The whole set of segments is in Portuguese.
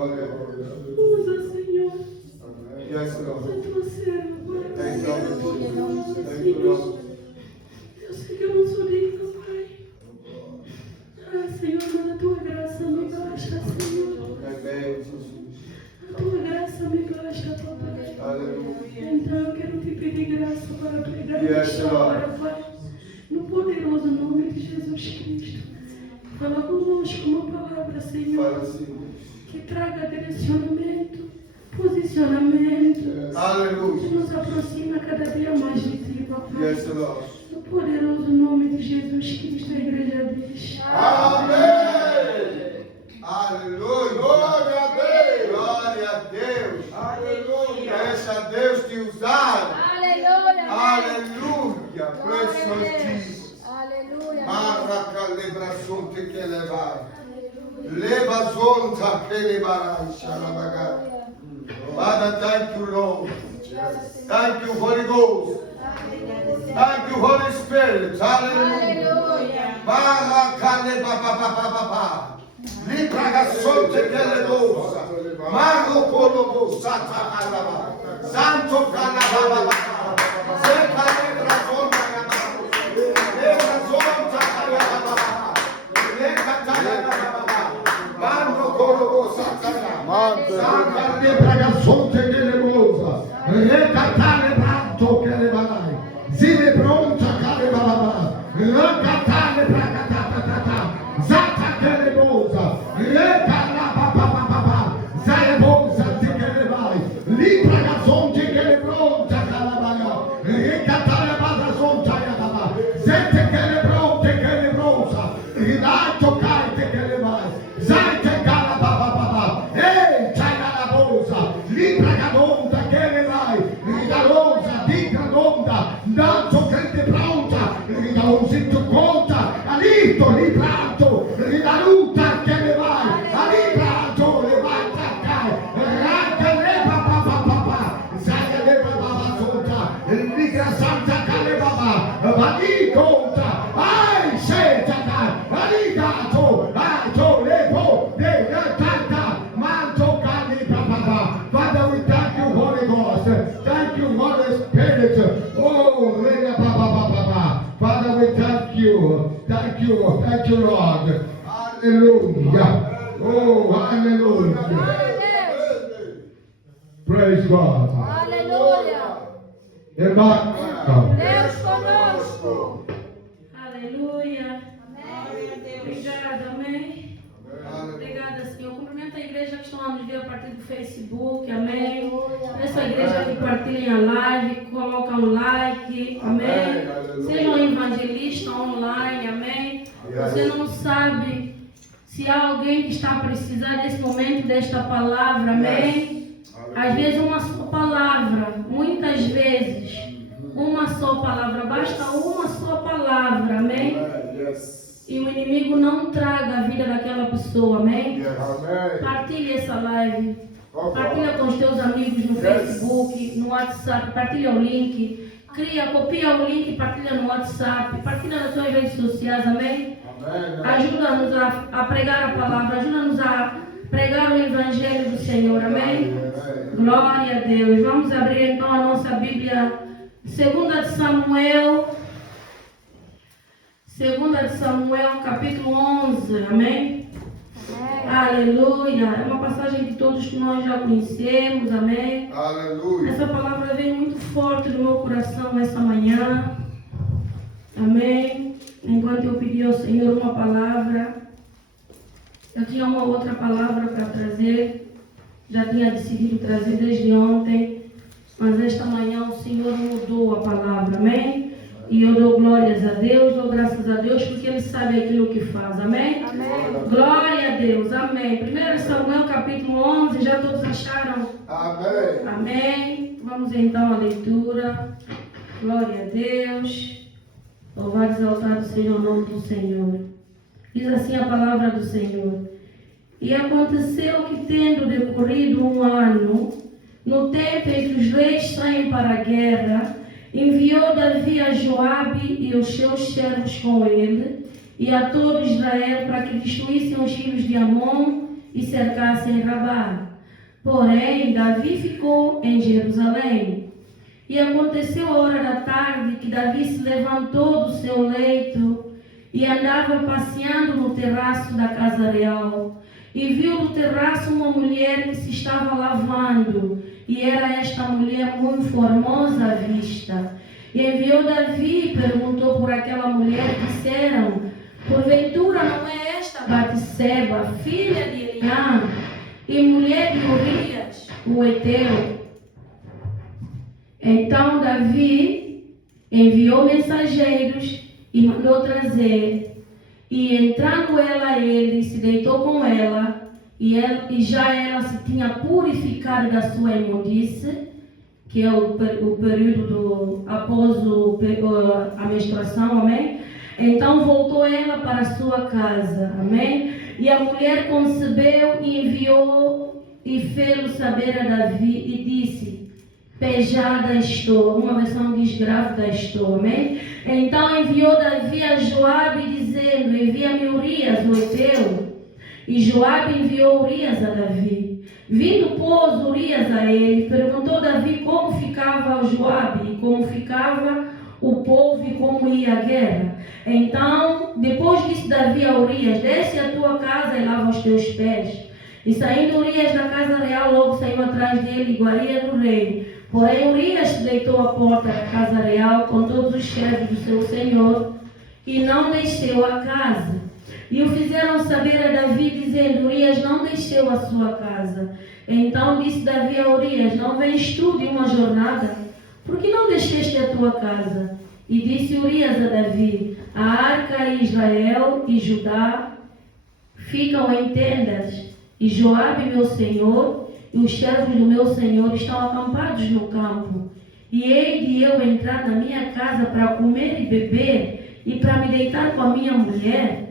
Usa, Senhor. Yes, Lord. Usa tua serva. Thank you, Thank you, Lord. Eu sei que eu não sou digna, Pai. Senhor, mas a tua graça me basta, Senhor. A tua graça me basta, Pai. Aleluia. Então eu quero te pedir graça para pregar Yes, esta hora, Lord. Pai. No poderoso nome de Jesus Cristo. Fala conosco uma palavra, Senhor, Fala assim. que traga direcionamento, posicionamento, Aleluia. que nos aproxima cada dia mais de ti, Pai. Yes, Lord. No poderoso nome de Jesus Cristo, a igreja diz. Amém. Aleluia. Glória a Deus. Glória a Deus. Aleluia. Deixa Deus te usar. Aleluia. Aleluia. Precious Jesus. Aleluia. Marca lebração te que levar. Leva zonta que levará. Xalabaga. Father, thank you, Lord. Thank you, Holy Ghost. Thank you, Holy Spirit. Hallelujah. Aleluia. Maracale papa. Libraga sonte teledosa. Marro colobo satacaraba. Santo calababa. Seca lebra zonta calababa. Lebra zonta calababa. Leca calababa. Marro colobo satacaraba. Santa libraga sonte teledosa. Recatale branto calebalai. Zile pronta calababa. Recatale braga. Zata telebosa, recala papa, zaebosa tekelebay, libra gazon tekelebronta calabaga, recatale bazazon tayababa, zete tekelebronsa, ridato kai tekelebay, zate calababa, ei tayalabosa, libra gadonta kelebay, ridalosa, digradonta, nato crete pronta, ridalosito conta, alito librato. Ridaluta che le vai, alibrato le vai taccai, rante le papà, zaga le papà conta, ligra santa cale papà, vadi conta, ai seta cai, aligato, alto le po, le tanta, manto cali papà. Father, we thank you, Holy Ghost, thank you, Holy Spirit, oh, lega papà. Father, we thank you, Lord. Hallelujah. Oh, hallelujah. Praise God. Aleluia. Irmã, Deus conosco. Aleluia. Amém. Obrigada, amém. Obrigada, Senhor. Cumprimento a igreja que estão a nos ver a partir do Facebook, amém. Essa igreja que partilhem a live, que colocam um like, amém. Sejam evangelistas online, amém. Você não sabe se há alguém que está a precisar nesse momento desta palavra, amém. Às vezes uma só palavra, muitas vezes uma só palavra, basta uma só palavra, amém. E o inimigo não traga a vida daquela pessoa, amém? Partilhe essa live. Partilha com os teus amigos no Facebook, no WhatsApp. Partilha o link. Copia o link e partilha no WhatsApp. Partilha nas suas redes sociais, amém? Ajuda-nos a pregar a palavra. Ajuda-nos a pregar o Evangelho do Senhor, amém? Glória a Deus. Vamos abrir então a nossa Bíblia. 2 de Samuel, capítulo 11, amém? Aleluia. É uma passagem que todos nós já conhecemos, amém? Aleluia. Essa palavra veio muito forte no meu coração essa manhã, amém? Enquanto eu pedi ao Senhor uma palavra, eu tinha uma outra palavra para trazer, já tinha decidido trazer desde ontem, mas esta manhã o Senhor mudou a palavra, amém? E eu dou glórias a Deus, dou graças a Deus, porque Ele sabe aquilo que faz, amém? Amém. Glória a Deus, amém. 1 Samuel capítulo 11, já todos acharam? Amém. Amém. Vamos então à leitura. Glória a Deus. Louvado e exaltado seja o nome do Senhor. Diz assim a palavra do Senhor. E aconteceu que, tendo decorrido 1 ano, no tempo em que os reis saem para a guerra, enviou Davi a Joabe e os seus servos com ele, e a todo Israel, para que destruíssem os filhos de Amon e cercassem Rabá. Porém, Davi ficou em Jerusalém. E aconteceu a hora da tarde que Davi se levantou do seu leito e andava passeando no terraço da casa real. E viu no terraço uma mulher que se estava lavando, e era esta mulher muito formosa à vista. E enviou Davi e perguntou por aquela mulher, disseram: porventura não é esta Batseba, filha de Eliam, e mulher de Urias, o Eteu? Então Davi enviou mensageiros e mandou trazer. E entrando ela, ele se deitou com ela, e já ela se tinha purificado da sua imundice, que é o período após a menstruação, amém? Então voltou ela para a sua casa, amém? E a mulher concebeu e enviou e fez-o saber a Davi e disse: pejada estou. Uma versão diz grávida estou, amém? Então enviou Davi a Joabe dizendo: envia-me Urias, o Eteu. E Joabe enviou Urias a Davi. Vindo, pôs Urias a ele, perguntou Davi como ficava Joabe, e como ficava o povo e como ia a guerra. Então, depois disse Davi a Urias: desce a tua casa e lava os teus pés. E saindo Urias da casa real, logo saiu atrás dele iguaria do rei. Porém, Urias se deitou à porta da casa real com todos os chefes do seu senhor e não desceu a casa. E o fizeram saber a Davi, dizendo: Urias não desceu a sua casa. Então disse Davi a Urias: não vens tu de uma jornada? Por que não desceste a tua casa? E disse Urias a Davi: a arca e Israel e Judá ficam em tendas, e Joabe meu senhor e os servos do meu senhor estão acampados no campo. E hei de eu entrar na minha casa para comer e beber e para me deitar com a minha mulher?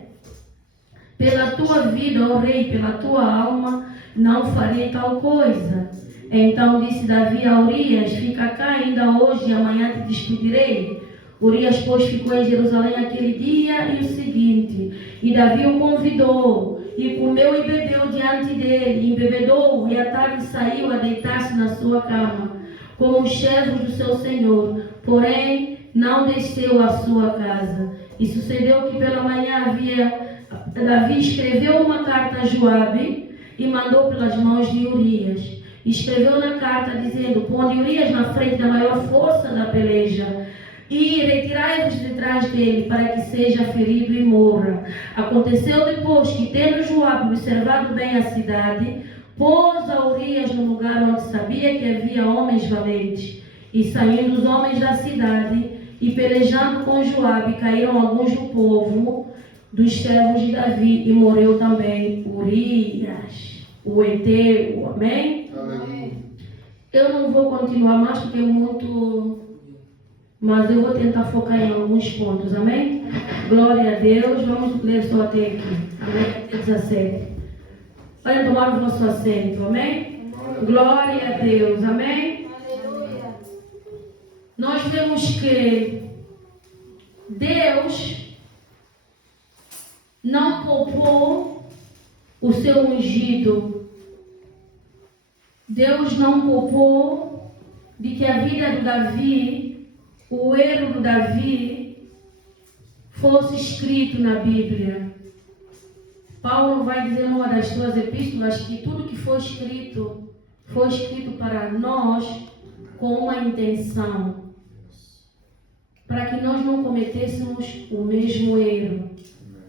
Pela tua vida, ó rei, pela tua alma, não farei tal coisa. Então disse Davi a Urias: fica cá ainda hoje e amanhã te despedirei. Urias, pois, ficou em Jerusalém aquele dia e o seguinte. E Davi o convidou, e comeu e bebeu diante dele, e embebedou, e à tarde saiu a deitar-se na sua cama, como os servos do seu senhor. Porém, não desceu à sua casa. E sucedeu que pela manhã Davi escreveu uma carta a Joabe e mandou pelas mãos de Urias. Escreveu na carta dizendo: ponde Urias na frente da maior força da peleja e retirai-vos de trás dele, para que seja ferido e morra. Aconteceu depois que, tendo Joabe observado bem a cidade, pôs a Urias no lugar onde sabia que havia homens valentes. E saindo os homens da cidade e pelejando com Joabe, caíram alguns do povo dos servos de Davi, e morreu também Urias, o Eteu, amém? Amém. Eu não vou continuar mais porque é muito, mas eu vou tentar focar em alguns pontos, amém? Glória a Deus. Vamos ler só até aqui, amém? Até 17. Podem tomar o vosso assento, amém? Glória a Deus, amém? Aleluia. Nós vemos que Deus não poupou o seu ungido. Deus não poupou de que a vida do Davi, o erro do Davi, fosse escrito na Bíblia. Paulo vai dizer numa das suas epístolas que tudo que foi escrito para nós com uma intenção, para que nós não cometêssemos o mesmo erro,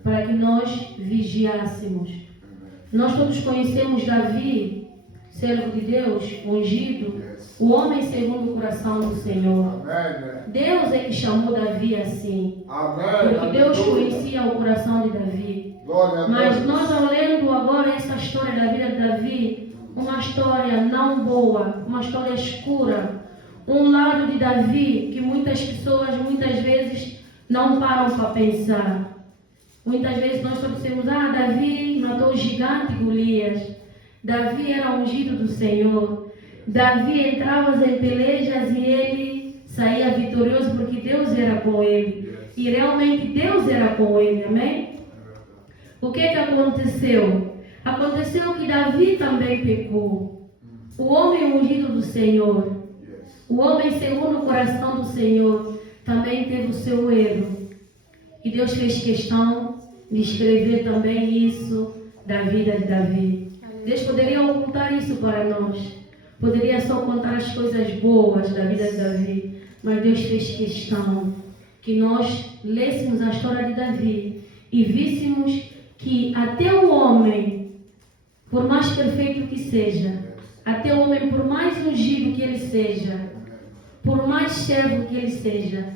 para que nós vigiássemos. Nós todos conhecemos Davi, servo de Deus, ungido, o homem segundo o coração do Senhor. Deus é que chamou Davi assim, porque Deus conhecia o coração de Davi. Mas nós, ao lendo agora essa história da vida de Davi, uma história não boa, uma história escura, um lado de Davi que muitas pessoas, muitas vezes, não param para pensar. Muitas vezes nós só dizemos: Davi matou o gigante Golias. Davi era ungido do Senhor. Davi entrava em pelejas e ele saía vitorioso porque Deus era com ele. E realmente Deus era com ele, amém? O que aconteceu? Aconteceu que Davi também pecou. O homem ungido do Senhor, o homem segundo o coração do Senhor, também teve o seu erro. E Deus fez questão de escrever também isso da vida de Davi. Deus poderia ocultar isso para nós. Poderia só contar as coisas boas da vida de Davi. Mas Deus fez questão que nós lêssemos a história de Davi e víssemos que até o homem, por mais perfeito que seja, até o homem, por mais ungido que ele seja, por mais servo que ele seja,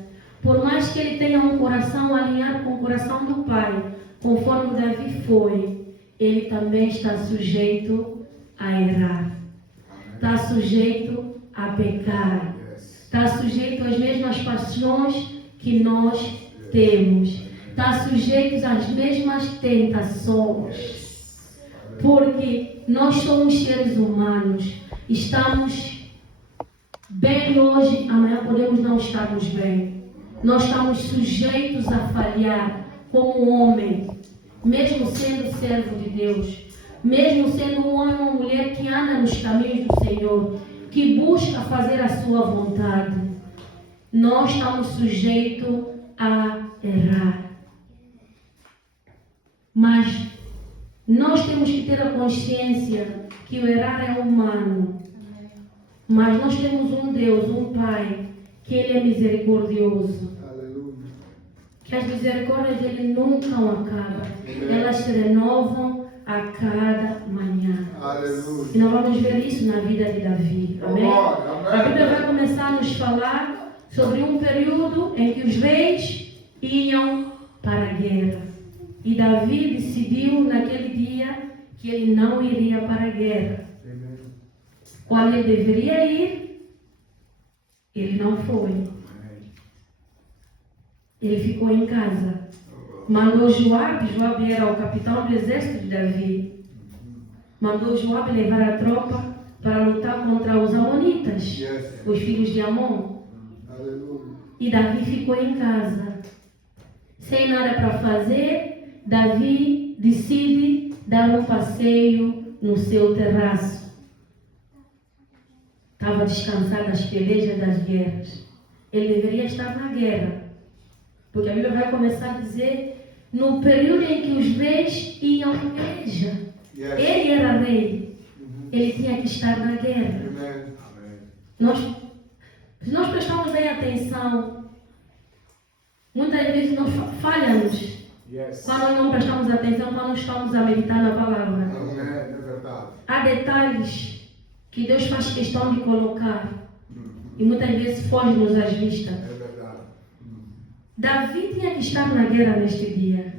por mais que ele tenha um coração alinhado com o coração do Pai, conforme Davi foi, ele também está sujeito a errar, está sujeito a pecar, está sujeito às mesmas paixões que nós temos, está sujeito às mesmas tentações, porque nós somos seres humanos, estamos bem hoje, amanhã podemos não estarmos bem. Nós estamos sujeitos a falhar como homem, mesmo sendo servo de Deus, mesmo sendo um homem ou uma mulher que anda nos caminhos do Senhor, que busca fazer a sua vontade. Nós estamos sujeitos a errar. Mas nós temos que ter a consciência que o errar é humano. Mas nós temos um Deus, um Pai, que Ele é misericordioso. Aleluia. Que as misericórdias dele nunca acabam. Elas se renovam a cada manhã. Aleluia. E nós vamos ver isso na vida de Davi. Amém? Amém. A Bíblia vai começar a nos falar sobre um período em que os reis iam para a guerra. E Davi decidiu naquele dia que ele não iria para a guerra. Quando ele deveria ir, ele não foi. Ele ficou em casa. Mandou Joabe era o capitão do exército de Davi. Mandou Joabe levar a tropa para lutar contra os amonitas, os filhos de Amon. E Davi ficou em casa. Sem nada para fazer, Davi decide dar um passeio no seu terraço. Estava descansado das pelejas das guerras. Ele deveria estar na guerra. Porque a Bíblia vai começar a dizer, no período em que os reis iam à peleja. Ele era rei. Ele tinha que estar na guerra. Se nós prestarmos bem atenção, muitas vezes nós falhamos. Quando nós não prestamos atenção, quando nós estamos a meditar na palavra. Há detalhes que Deus faz questão de colocar e muitas vezes foge-nos às vistas. Davi tinha que estar na guerra neste dia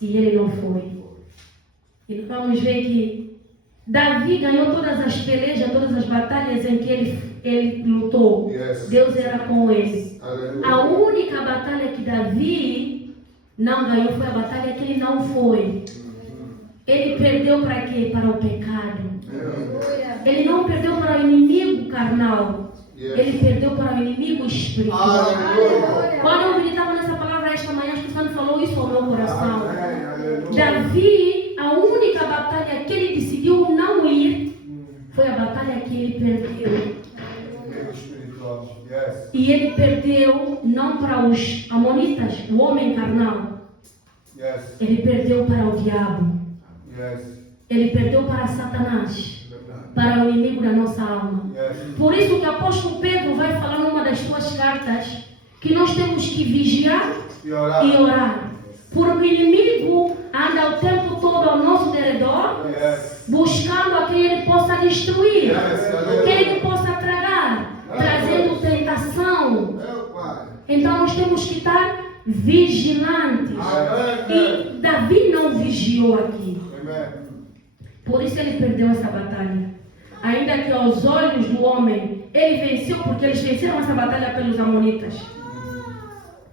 e ele não foi. E vamos ver que Davi ganhou todas as pelejas, todas as batalhas em que ele lutou. Deus era com ele. A única batalha que Davi não ganhou foi a batalha que ele não foi. Ele perdeu para quê? Para o pecado. Ele não perdeu para o inimigo carnal. Ele perdeu para o inimigo espiritual. Quando eu meditava nessa palavra esta manhã, o Santo falou isso ao meu coração. Davi, a única batalha que ele decidiu não ir foi a batalha que ele perdeu. E ele perdeu não para os amonitas, o homem carnal. Ele perdeu para o diabo. Ele perdeu para Satanás, para o inimigo da nossa alma. Por isso que o apóstolo Pedro vai falar numa das suas cartas que nós temos que vigiar e orar. Porque o inimigo anda o tempo todo ao nosso redor, buscando a quem ele possa destruir, quem ele possa tragar, trazendo tentação. Então nós temos que estar vigilantes. E Davi não vigiou aqui. Por isso ele perdeu essa batalha. Ainda que aos olhos do homem, ele venceu porque eles venceram essa batalha pelos amonitas.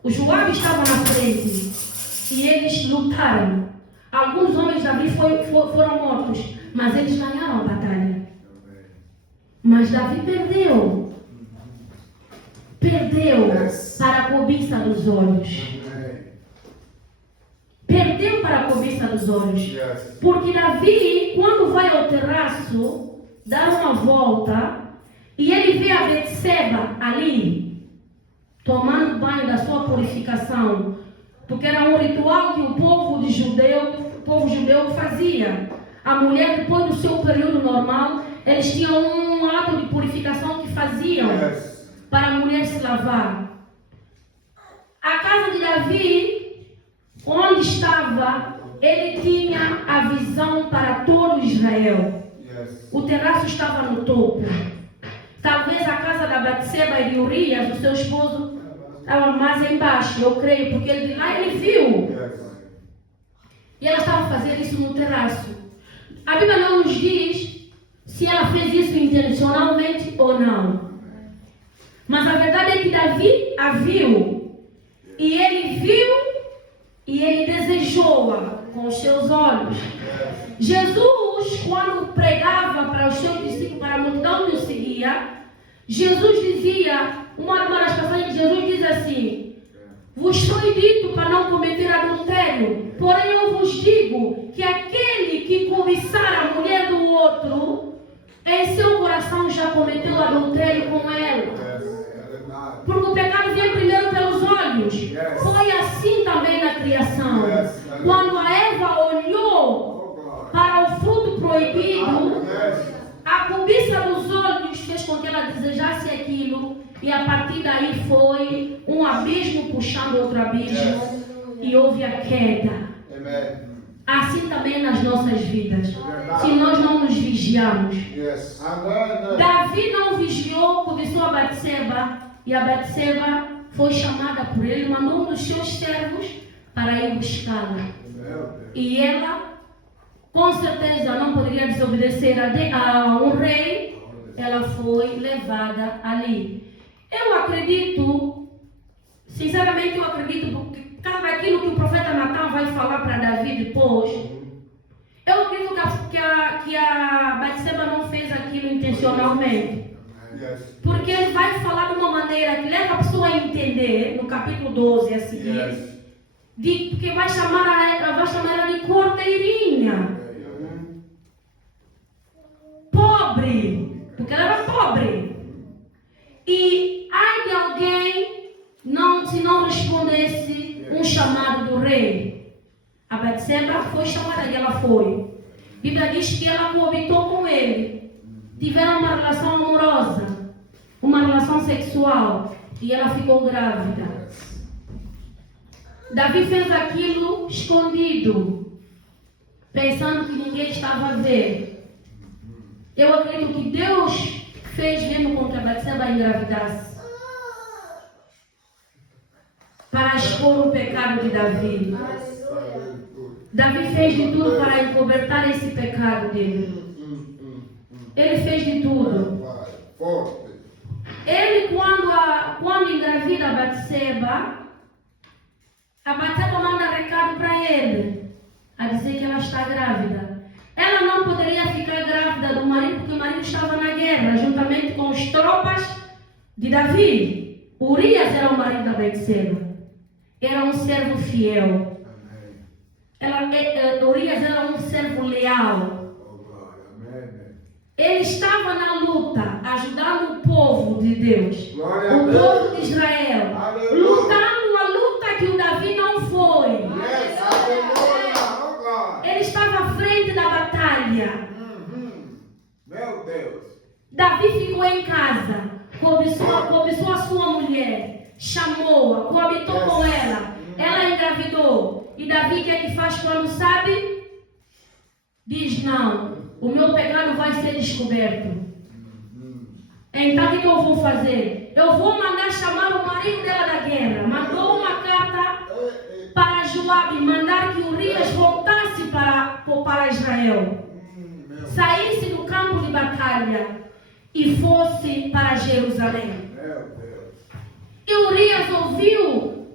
O Joabe estava na frente e eles lutaram. Alguns homens de Davi foram mortos, mas eles ganharam a batalha. Mas Davi perdeu. Perdeu para a cobiça dos olhos. perdeu para a cobiça dos olhos. Yes. Porque Davi, quando vai ao terraço, dar uma volta, e ele vê a Betseba ali, tomando banho da sua purificação, porque era um ritual que o povo judeu fazia. A mulher, depois do seu período normal, eles tinham um ato de purificação que faziam Yes. para a mulher se lavar. A casa de Davi, onde estava, ele tinha a visão para todo Israel. Yes. O terraço estava no topo. Talvez a casa da Betseba e de Urias, o seu esposo, estava mais embaixo, eu creio, porque ele de lá ele viu. Yes. E ela estava fazendo isso no terraço. A Bíblia não nos diz se ela fez isso intencionalmente ou não. Mas a verdade é que Davi a viu. E ele viu e ele desejou-a com os seus olhos. Jesus, quando pregava para os seus discípulos, para a multidão que o seguia, Jesus dizia, uma das passagens que Jesus diz assim: vos foi dito para não cometer adultério, porém eu vos digo que aquele que cobiçar a mulher do outro, em seu coração já cometeu adultério com ela. Porque o pecado vem primeiro pelos olhos. Yes. Foi assim também na criação. Yes. Quando a Eva olhou para o fruto proibido, a cobiça dos olhos fez com que ela desejasse aquilo. E a partir daí foi um abismo puxando outro abismo. E houve a queda. Amen. Assim também nas nossas vidas. Se nós não nos vigiarmos. Yes. Amen. Davi não vigiou, cobiçou a Betseba. E a Betseba foi chamada por ele, mandou um dos seus servos para ir buscá-la. E ela, com certeza, não poderia desobedecer a um rei. Ela foi levada ali. Eu acredito, sinceramente eu acredito, porque aquilo que o profeta Natan vai falar para Davi depois, eu acredito que a Betseba não fez aquilo intencionalmente. Yes. Porque ele vai falar de uma maneira que leva a pessoa a entender, no capítulo 12 a seguir, Yes. que vai chamar ela de cordeirinha, pobre, porque ela era pobre. E ai de alguém se não respondesse um chamado do rei. A Betseba foi chamada e ela foi. A Bíblia diz que ela coabitou com ele. Tiveram uma relação amorosa, uma relação sexual, e ela ficou grávida. Davi fez aquilo escondido, pensando que ninguém estava a ver. Eu acredito que Deus fez mesmo com que a Betseba engravidasse, para expor o pecado de Davi. Davi fez de tudo para encobertar esse pecado dele. Ele fez de tudo. Ele, quando engravida a Betseba manda recado para ele, a dizer que ela está grávida. Ela não poderia ficar grávida do marido, porque o marido estava na guerra, juntamente com as tropas de Davi. Urias era o marido da Betseba. Era um servo fiel. Urias era um servo leal. Ele estava na luta, ajudando o povo de Deus, o povo de Israel, lutando a luta que o Davi não foi. Ele estava à frente da batalha. Meu Deus. Davi ficou em casa, cobiçou a sua mulher, chamou-a, coabitou com ela, ela engravidou. E Davi, o que ele faz quando sabe? Diz: não. O meu pecado vai ser descoberto. Então o que eu vou fazer? Eu vou mandar chamar o marido dela da guerra. Mandou uma carta para Joabe, mandar que Urias voltasse para Israel. Saísse do campo de batalha e fosse para Jerusalém. E Urias ouviu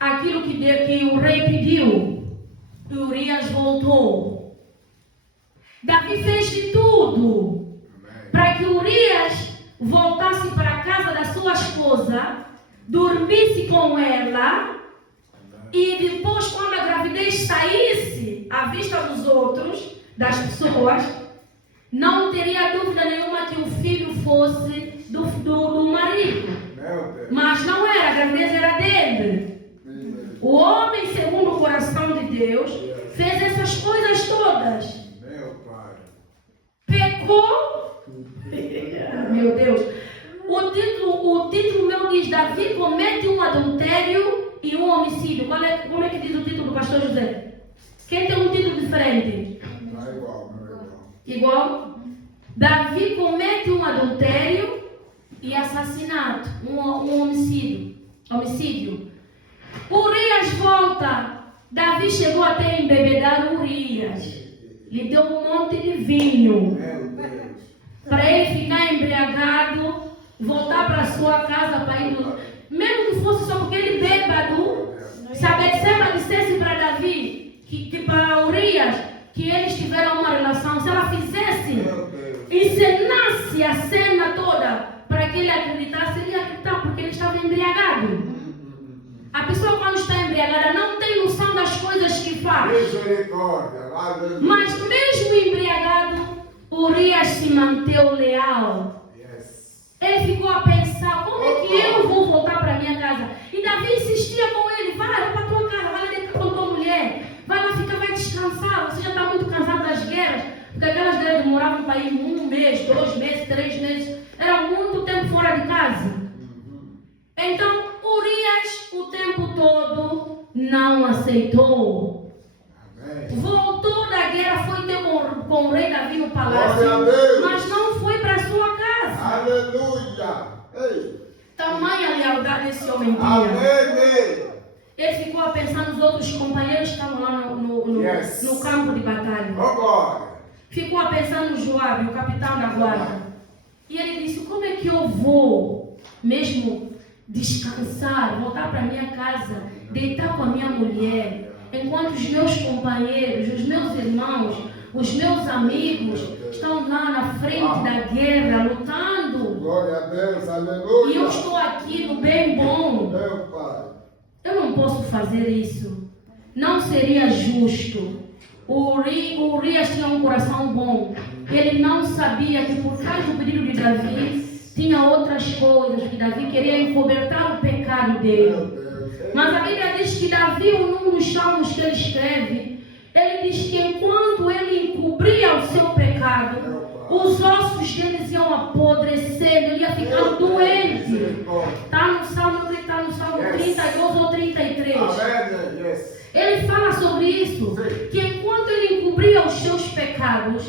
aquilo que o rei pediu. E Urias voltou. Davi fez de tudo para que Urias voltasse para a casa da sua esposa, dormisse com ela E depois, quando a gravidez saísse à vista dos outros, das pessoas, não teria dúvida nenhuma que o filho fosse do marido. Meu Deus. Mas não era, a gravidez era dele. O homem, segundo o coração de Deus, fez essas coisas todas. Meu Pai. Pecou. Meu Deus. O título meu diz: Davi comete um adultério e um homicídio. Como é que diz o título do pastor José? Quem tem um título diferente? Não é igual, não é igual. Igual? Davi comete um adultério e assassinato, um homicídio. Urias volta. Davi chegou até embebedar Urias. Lhe deu um monte de vinho Meu Deus. para ele ficar embriagado, voltar para sua casa para ir. Mesmo que fosse só porque ele bêbado, se a Betseba dissesse para Davi, que para Urias, que eles tiveram uma relação, se ela fizesse, Meu Deus. encenasse a cena toda para que ele acreditasse, ele ia acreditar porque ele estava embriagado. A pessoa, quando está embriagada, não tem noção das coisas que faz. Misericórdia. Aleluia. Mas mesmo embriagado, Urias se manteve leal. Yes. Ele ficou a pensar: como é que eu vou voltar para minha casa? E Davi insistia com ele: vai para tua casa, vai lá dentro com tua mulher, vai lá ficar, vai descansar. Você já está muito cansado das guerras, porque aquelas guerras demoravam para ir 1 mês, 2 meses, 3 meses. Era muito tempo fora de casa. Então Urias o tempo todo não aceitou. Amém. Voltou da guerra, foi ter com o rei Davi no palácio, Glória a Deus. mas não foi para sua casa. Aleluia. Ei. Tamanha lealdade desse homem tinha. Amém. Ele ficou a pensar nos outros companheiros que estavam lá Yes. no campo de batalha. Oh, glória. Ficou a pensar no Joabe, o capitão da guarda. E ele disse: como é que eu vou mesmo descansar, voltar para minha casa, deitar com a minha mulher, enquanto os meus companheiros, os meus irmãos, os meus amigos estão lá na frente da guerra, lutando, Glória a Deus. Aleluia. e eu estou aqui no bem bom? Meu Pai. Eu não posso fazer isso. Não seria justo. O Urias tinha um coração bom. Ele não sabia que por causa do pedido de Davi, tinha outras coisas, que Davi queria encobertar o pecado Meu dele. Deus. Mas a Bíblia diz que Davi, num dos salmos que ele escreve, ele diz que enquanto ele encobria o seu pecado, os ossos deles iam apodrecendo, ele ia ficando doente. Está no Salmo 32 ou 33. Amém. Yes. Ele fala sobre isso, que enquanto ele encobria os seus pecados,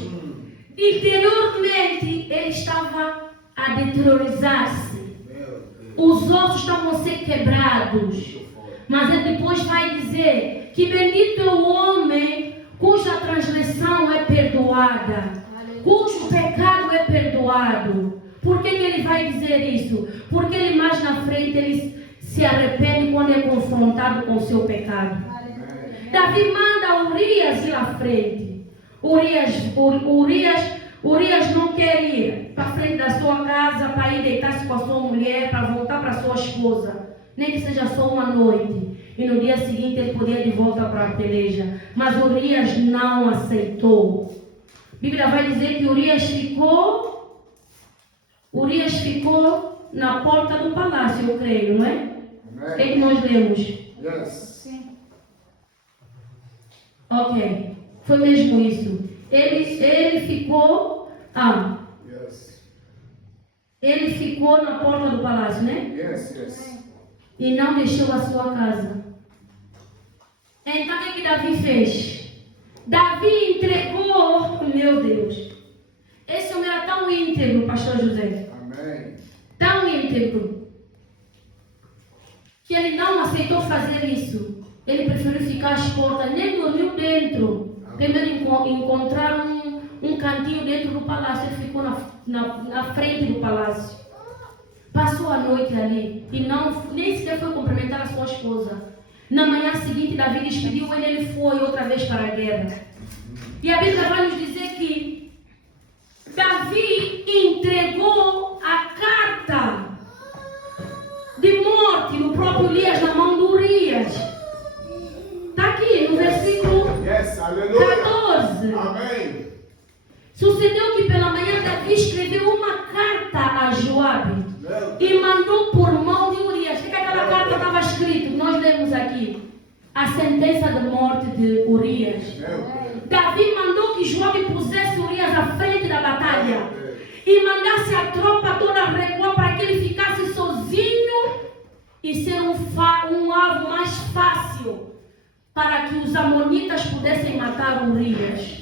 interiormente ele estava a deteriorizar-se. Meu Deus. Os ossos estavam a ser quebrados. Mas ele depois vai dizer que bendito é o homem cuja transgressão é perdoada, cujo pecado é perdoado. Por que ele vai dizer isso? Porque ele mais na frente ele se arrepende quando é confrontado com o seu pecado. Davi manda Urias ir à frente. Urias não quer ir para frente da sua casa para ir deitar-se com a sua mulher, para voltar para sua esposa, nem que seja só uma noite. E no dia seguinte ele podia ir de volta para a peleja. Mas Urias não aceitou. A Bíblia vai dizer que Urias ficou na porta do palácio, eu creio, não é? O que é que nós lemos? Yes. Ok, foi mesmo isso. Ele ficou. Yes. Ele ficou na porta do palácio, né? Yes. Yes. E não deixou a sua casa. Então o que Davi fez? Davi entregou, meu Deus. Esse homem era tão íntegro, pastor José. Amém. Tão íntegro. Que ele não aceitou fazer isso. Ele preferiu ficar às portas, nem dormiu dentro. Primeiro encontrar um cantinho dentro do palácio. Ele ficou na frente do palácio. Passou a noite ali e nem sequer foi cumprimentar a sua esposa. Na manhã seguinte, Davi despediu ele, ele foi outra vez para a guerra. E a Bíblia vai nos dizer que Davi entregou a carta de morte no próprio Urias, na mão de Urias. Sucedeu que pela manhã Davi escreveu uma carta a Joabe e mandou por mão de Urias. O que aquela carta estava escrito? Nós lemos aqui. A sentença de morte de Urias. Davi mandou que Joabe pusesse Urias à frente da batalha e mandasse a tropa toda a recuar para que ele ficasse sozinho e ser um alvo mais fácil para que os amonitas pudessem matar Urias.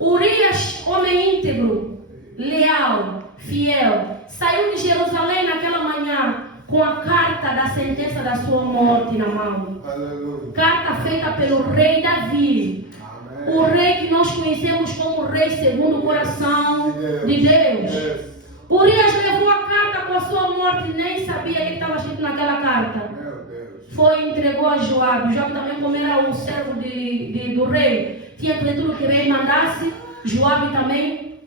Urias, homem íntegro, leal, fiel, saiu de Jerusalém naquela manhã com a carta da sentença da sua morte na mão. Aleluia. Carta feita pelo rei Davi. Amém. O rei que nós conhecemos como rei segundo o coração de Deus. Yes. Urias levou a carta com a sua morte e nem sabia o que estava escrito naquela carta. Meu Deus. Foi e entregou a Joabe. Joabe também, como era um servo do rei, tinha que ler tudo que o rei mandasse. Joabe também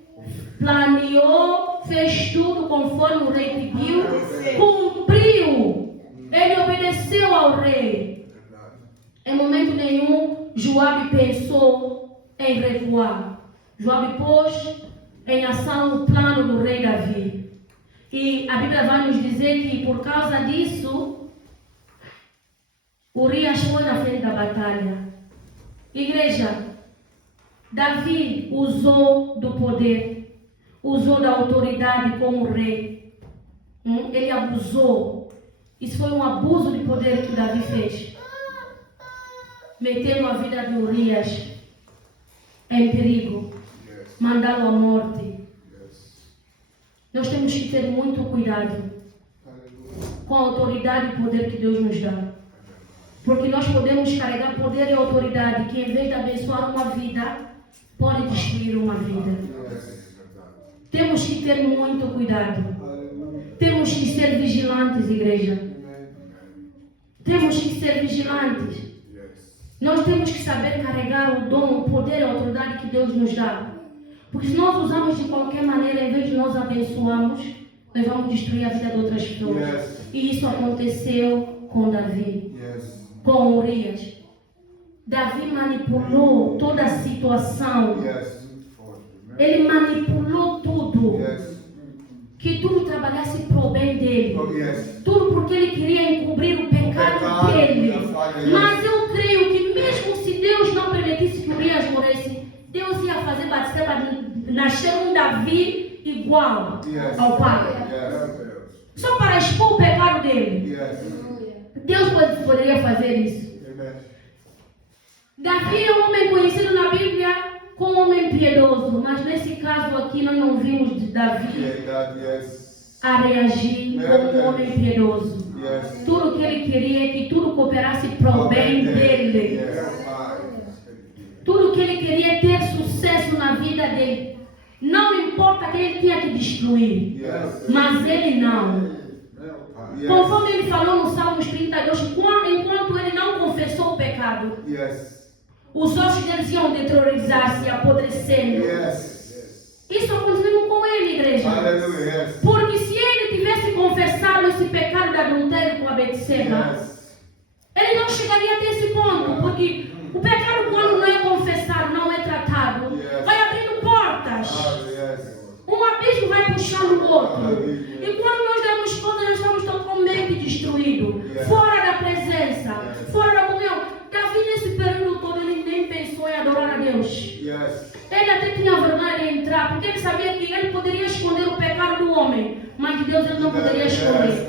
planeou, fez tudo conforme o rei pediu, cumpriu. Ele obedeceu ao rei. Em momento nenhum, Joabe pensou em recuar. Joabe pôs em ação o plano do rei Davi. E a Bíblia vai nos dizer que por causa disso, Urias foi na frente da batalha. Igreja, Davi usou do poder, usou da autoridade como rei. Ele abusou. Isso foi um abuso de poder que Davi fez, metendo a vida de Urias em perigo, mandá-lo à morte. Nós temos que ter muito cuidado com a autoridade e poder que Deus nos dá. Porque nós podemos carregar poder e autoridade que, em vez de abençoar uma vida, pode destruir uma vida. Temos que ter muito cuidado. Temos que ser vigilantes, igreja. Temos que ser vigilantes. Nós temos que saber carregar o dom, o poder e a autoridade que Deus nos dá. Porque se nós usamos de qualquer maneira, em vez de nós abençoarmos, nós vamos destruir a vida de outras pessoas. E isso aconteceu com Davi, com Urias. Davi manipulou toda a situação. Ele manipulou tudo. Que tudo trabalhasse para o bem dele. Tudo porque ele queria encobrir o pecado dele. Mas eu creio que mesmo se Deus não permitisse que Urias morresse, Deus ia fazer Batseba nascer um Davi igual ao pai. Só para expor o pecado dele. Deus poderia fazer isso. Davi é um homem conhecido na Bíblia como um homem piedoso, mas nesse caso aqui nós não vimos de Davi a reagir como um homem piedoso. Tudo que ele queria é que tudo cooperasse para o bem dele. Tudo que ele queria é ter sucesso na vida dele. Não importa que ele tinha que destruir, mas ele não. Conforme ele falou no Salmos 32, enquanto ele não confessou o pecado, os ossos deles iam deteriorizar-se, apodrecendo. Isso aconteceu com ele, igreja. Porque se ele tivesse confessado esse pecado de adultério com a Betseba, ele não chegaria até esse ponto. Porque o pecado, quando não é confessado, não é tratado, vai abrindo portas. Um abismo vai puxando o outro. E quando nós damos conta, nós estamos totalmente destruídos. Fora da presença, fora da comunhão. Davi, nesse período todo, ele nem pensou em adorar a Deus. Ele até tinha vergonha de entrar, porque ele sabia que ele poderia esconder o pecado do homem, mas de Deus ele não poderia esconder.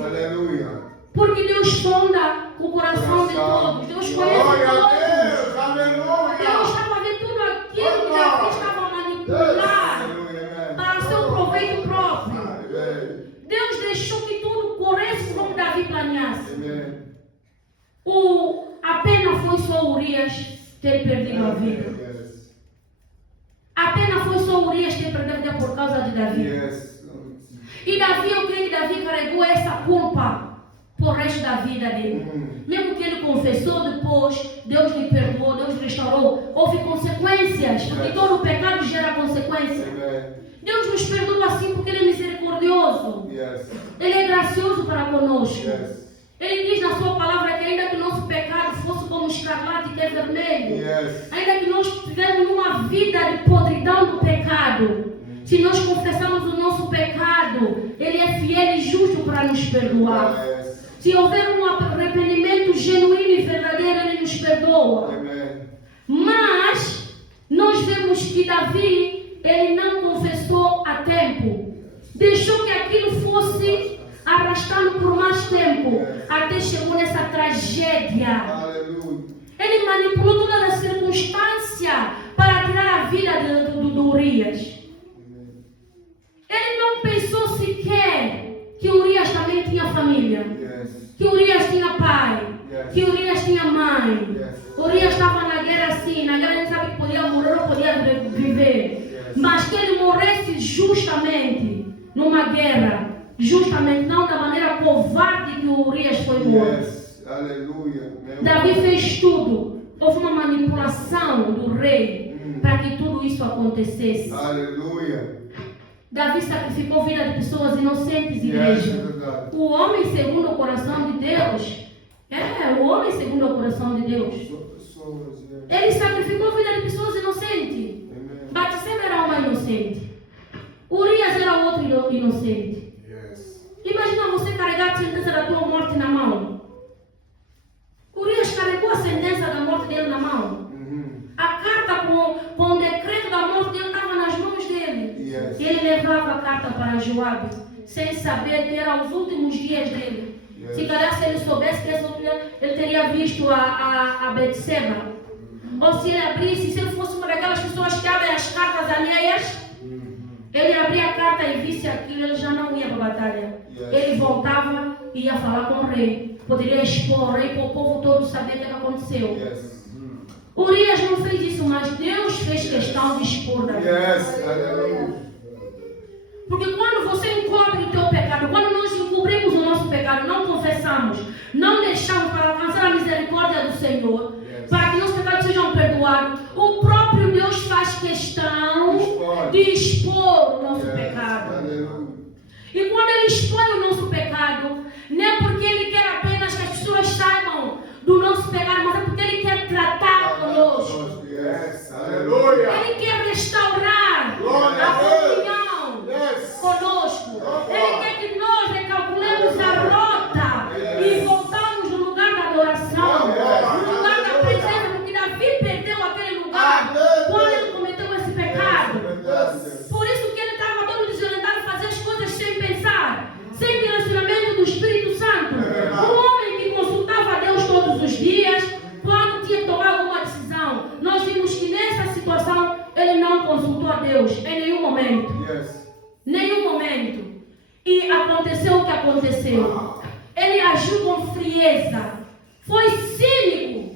Porque Deus sonda o coração de todos. Deus conhece todos. Deus estava vendo tudo aquilo que Davi estava a manipular para o seu proveito próprio. Deus deixou que tudo corresse como Davi planeasse. A pena foi só Urias ter perdido a vida. A pena foi só Urias ter perdido a vida por causa de Davi. E Davi, eu creio que Davi carregou essa culpa por resto da vida dele. Mesmo que ele confessou depois, Deus lhe perdoou, Deus lhe restaurou. Houve consequências, porque todo o pecado gera consequência. Deus nos perdoa assim porque Ele é misericordioso. Ele é gracioso para conosco. Ele diz na sua palavra que ainda que o nosso pecado fosse como escarlate que é vermelho, Yes. ainda que nós estivermos numa vida de podridão do pecado, se nós confessarmos o nosso pecado, Ele é fiel e justo para nos perdoar. Yes. Se houver um arrependimento genuíno e verdadeiro, Ele nos perdoa. Amen. Mas nós vemos que Davi, ele não confessou a tempo. Deixou que aquilo fosse arrastando por mais tempo, até chegou nessa tragédia. Aleluia. Ele manipulou toda a circunstância para tirar a vida do Urias. Ele não pensou sequer que Urias também tinha família, Yes. que Urias tinha pai, que Urias tinha mãe. Urias estava na guerra assim, na guerra ele sabe que podia morrer ou podia viver. Mas que ele morresse justamente numa guerra, justamente não da maneira covarde que o Urias foi morto. Yes. Aleluia. Davi fez tudo. Houve uma manipulação do rei para que tudo isso acontecesse. Aleluia. Davi sacrificou a vida de pessoas inocentes, Yes, igreja. é verdade. O homem segundo o coração de Deus, o homem segundo o coração de Deus, Pessoas, yes. ele sacrificou a vida de pessoas inocentes. Amen. Batseba era uma inocente. Urias era outro inocente. Yes. Imagina você carregar a sentença da tua morte na mão. Urias carregou a sentença da morte dele na mão. A carta com o decreto da morte dele estava nas mãos dele. Yes. Ele levava a carta para Joabe, sem saber que eram os últimos dias dele. Yes. Se calhar se ele soubesse que esse outro dia ele teria visto a Betseba. Ou se ele abrisse, se ele fosse uma daquelas pessoas que abrem as cartas alheias, ele abria a carta e visse aquilo, ele já não ia para a batalha. Yes. Ele voltava e ia falar com o rei. Poderia expor o rei para o povo todo saber o que aconteceu. Yes. Urias não fez isso, mas Deus fez questão de expor Davi. Yes. Aleluia. Porque quando você encobre o teu pecado, quando nós encobrimos o nosso pecado, não confessamos, não deixamos para alcançar a misericórdia do Senhor, para que nossos pecados sejam perdoados, o próprio Deus faz questão de expor o nosso pecado. Aleluia. E quando Ele expõe o nosso pecado, não é porque Ele quer apenas que as pessoas saibam do nosso pecado, mas é porque Ele quer tratar conosco. Yes. Aleluia. Ele quer restaurar Glória a a Deus. comunhão Yes. conosco. Ele quer que nós recalculemos a rota e voltamos no lugar da adoração, no lugar da presença, porque Davi perdeu aquele lugar quando ele cometeu esse pecado. Por isso que ele estava todo desorientado a fazer as coisas sem pensar, sem direcionamento do Espírito Santo. Um homem que consultava a Deus todos os dias, quando tinha que tomar alguma decisão. Nós vimos que nessa situação ele não consultou a Deus em nenhum momento. Yes. Nenhum momento. E aconteceu o que aconteceu. Ele agiu com frieza. Foi cínico.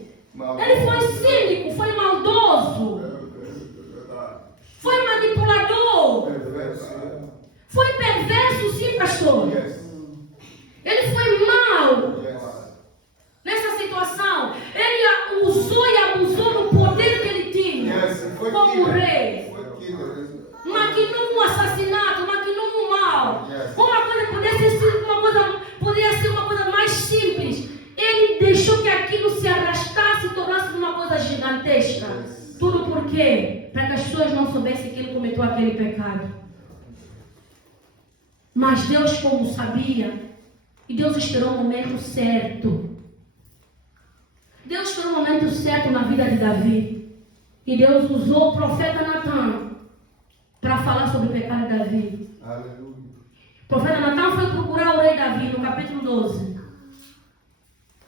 Ele foi cínico, foi maldoso, foi manipulador, foi perverso, sim, pastor. Yes. Ele foi mau Yes. nessa situação. Ele usou e abusou do poder que ele tinha Yes. Foi como killer. rei. Foi killer. Maquinou um assassinato, maquinou um mal. Yes. Uma coisa poderia ser uma coisa mais simples. Ele deixou que aquilo se arrastasse e tornasse uma coisa gigantesca. Yes. Tudo por quê? Para que as pessoas não soubessem que ele cometeu aquele pecado. Mas Deus, como sabia, e Deus esperou o momento certo. Deus esperou o momento certo na vida de Davi. E Deus usou o profeta Natan para falar sobre o pecado de Davi. Aleluia. O profeta Natan foi procurar o rei Davi no capítulo 12.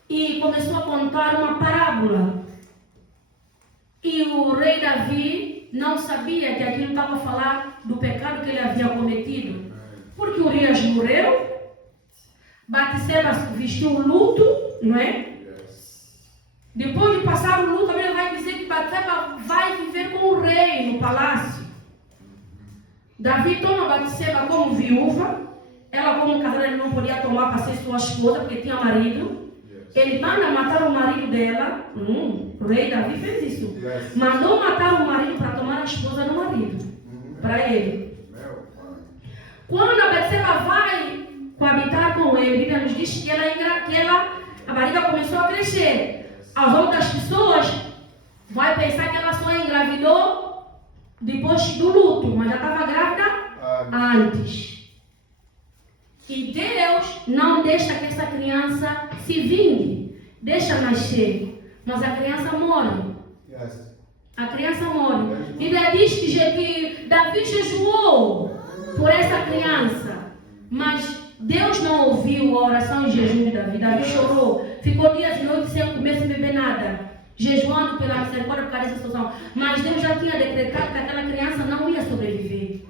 E começou a contar uma parábola. E o rei Davi não sabia que aquilo estava a falar do pecado que ele havia cometido. Porque Urias morreu, Batseba vestiu o luto, não é? Depois de passar o luto, a Bíblia vai dizer que Batseba vai viver com o rei no palácio. Davi toma Batseba como viúva, ela como casada ele não podia tomar para ser sua esposa, porque tinha marido. Ele manda matar o marido dela. O rei Davi fez isso. Yes. Mandou matar o marido para tomar a esposa do marido. Para ele. Quando a Batseba vai coabitar com Noemi, a Bíblia nos diz que a barriga começou a crescer. As outras pessoas vão pensar que ela só engravidou depois do luto, mas já estava grávida antes. E Deus não deixa que essa criança se vingue, deixa nascer, mas a criança morre. A criança morre. A Bíblia diz que Davi jejuou por essa criança, mas Deus não ouviu a oração e jejum de Davi. Davi chorou, ficou dias e noites sem comer, sem beber nada, jejuando pela misericórdia por causa dessa situação. Mas Deus já tinha decretado que aquela criança não ia sobreviver.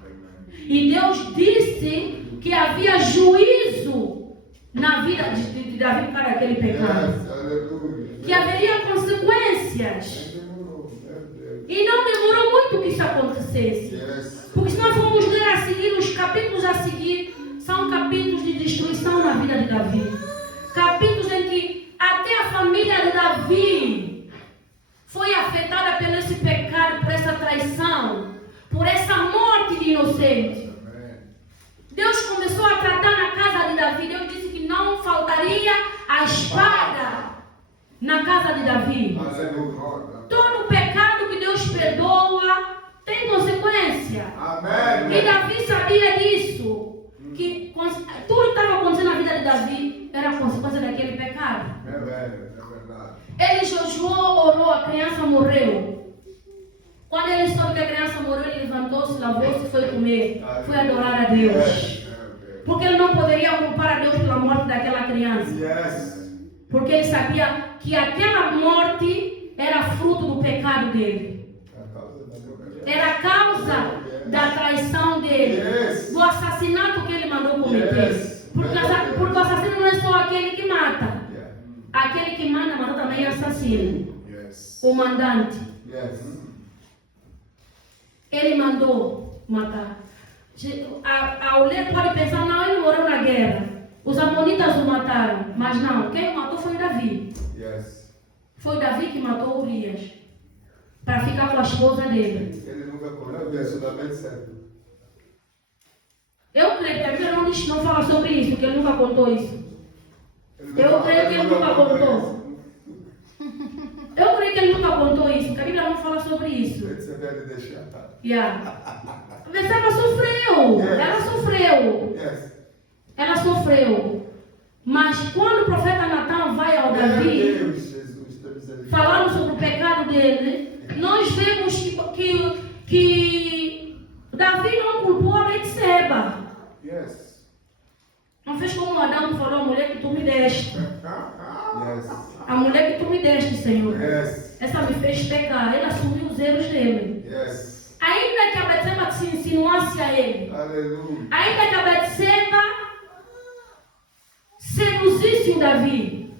E Deus disse que havia juízo na vida de Davi por causa daquele pecado. Que haveria consequências. E não demorou muito que isso acontecesse. Porque se nós formos ler a seguir, os capítulos a seguir, são capítulos de destruição na vida de Davi. Capítulos em que até a família de Davi foi afetada por esse pecado, por essa traição, por essa morte de inocente. Deus começou a tratar na casa de Davi. Deus disse que não faltaria a espada na casa de Davi. Todo pecado que Deus perdoa tem consequência. Amém. E Davi sabia disso. Que tudo que estava acontecendo na vida de Davi era consequência daquele pecado. É verdade. Ele jejuou, orou, a criança morreu. Quando ele soube que a criança morreu, ele levantou-se, lavou-se e foi comer. Foi adorar a Deus. Porque ele não poderia culpar a Deus pela morte daquela criança. Porque ele sabia que aquela morte era fruto do pecado dele. Era a causa da traição dele. Do assassinato que ele mandou cometer. Porque o assassino não é só aquele que mata. Aquele que manda também é assassino. O mandante. Ele mandou matar. Ao ler pode pensar, não, ele morreu na guerra. Os amonitas o mataram. Mas não, quem o matou foi Davi. Foi Davi que matou Urias. Para ficar com a esposa dele. Ele nunca correu, absolutamente certo. Eu creio que a Bíblia não fala sobre isso, porque ele nunca contou isso. Eu creio que ele nunca contou. Eu creio que ele nunca contou isso, porque a Bíblia não fala sobre isso. Você deve deixar. Mas ela sofreu. Ela sofreu. Ela sofreu. Mas quando o profeta Natan vai ao Davi, falando sobre o pecado dele, nós vemos que Davi não culpou a Betseba. Não fez como Adão falou, a mulher que tu me deste. A mulher que tu me deste, Senhor. Essa me fez pecar. Ele assumiu os erros dele. Ainda que a Betseba se insinuasse a ele. Ainda que a Betseba seduzisse o Davi.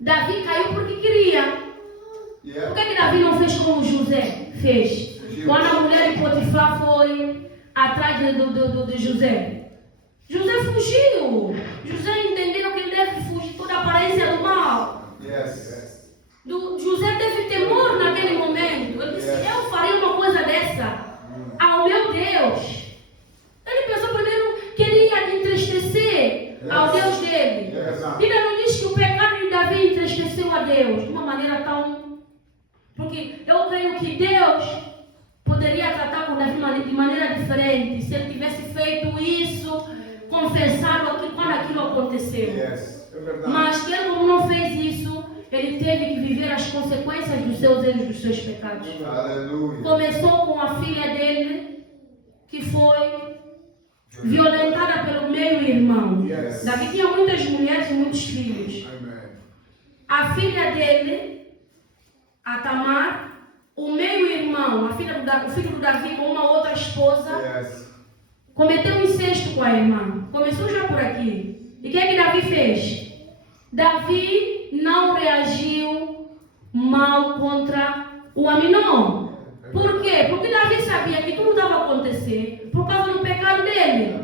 Davi caiu porque queria. Por que Davi não fez como José fez? Quando a mulher de Potifar foi atrás de José. José fugiu. José entendeu que ele deve fugir toda a aparência do mal. José teve temor naquele momento. Ele disse, eu faria uma coisa dessa ao meu Deus. Ele pensou primeiro que ele ia entristecer ao Deus dele. Bíblia não diz que o pecado de Davi entristeceu a Deus de uma maneira tão... Porque eu creio que Deus poderia tratar com Davi de maneira diferente se ele tivesse feito isso, confessado aquilo quando aquilo aconteceu. Mas ele, como não fez isso, ele teve que viver as consequências dos seus erros, dos seus pecados. Começou com a filha dele, que foi violentada pelo meio-irmão. Davi tinha muitas mulheres e muitos filhos. A filha dele, a Tamar, o meio-irmão, o filho do Davi com uma outra esposa, cometeu incesto com a irmã. Começou já por aqui. E o que é que Davi fez? Davi não reagiu mal contra o Aminon. Por quê? Porque Davi sabia que tudo estava a acontecer por causa do pecado dele.